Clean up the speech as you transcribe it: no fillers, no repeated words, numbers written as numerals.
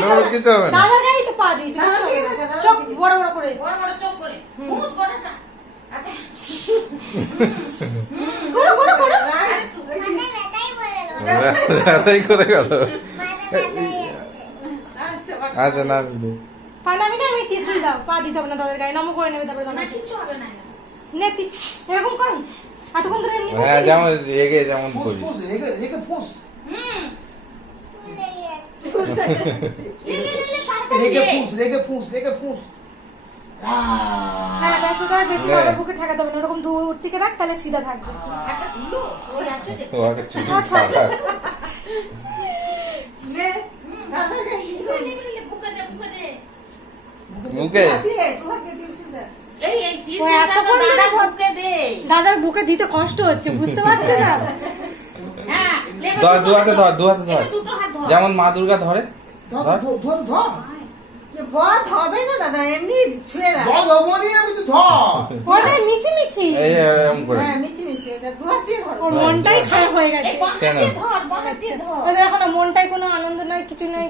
নড়ুক কিছু হবে না। দাদার গায়ে তো পা দিয়েছে চোখ বড় বড় করে চোখ করে মুস করে না করো করো করো এটাই করে গেল। আচ্ছা না পা নামি না আমি ত্রিশুল দাও পা দিতে হবে না দাদার গায়ে নম করে নেবে তারপরে না কিছু হবে না নেতি এরকম করো এতক্ষণ ধরে এমনি হ্যাঁ যেমন রেগে যেমন করিস। ফুস রেগে ফুস রেগে ফুস হ্যাঁ ব্যাস ওটা আর বেশি বাবার বুকে ঠেকাতে হবে না ওরকম দূর থেকে রাখ তাহলে সিধা থাকবে একটা তুলো ওই আছে দেখো ও একটা চুটি ছাড়া। মুখে এই এই ও এতক্ষণ ধরে দাদা বুকে দে দাদার বুকে দিতে কষ্ট হচ্ছে বুঝতে পারছো না হ্যাঁ ধর দু হাতে ধর দু হাতে ধর দুটো হাত ধর যেমন মা দুর্গা ধরে। ধর বধ হবে না দাদা এমনি ছুঁয়ে রাখ আমি তো ধর ওটা মিছি মিছি এই এরকম করে হ্যাঁ মিচি মিচি এটা দু হাত দিয়ে ধরো ওর মনটাই খারাপ হয়ে গেছে এই বাঁ হাত দিয়ে ধর বাঁ হাত দিয়ে ধর ওই দেখো না মনটাই কোনো আনন্দ নয় কিছু নয়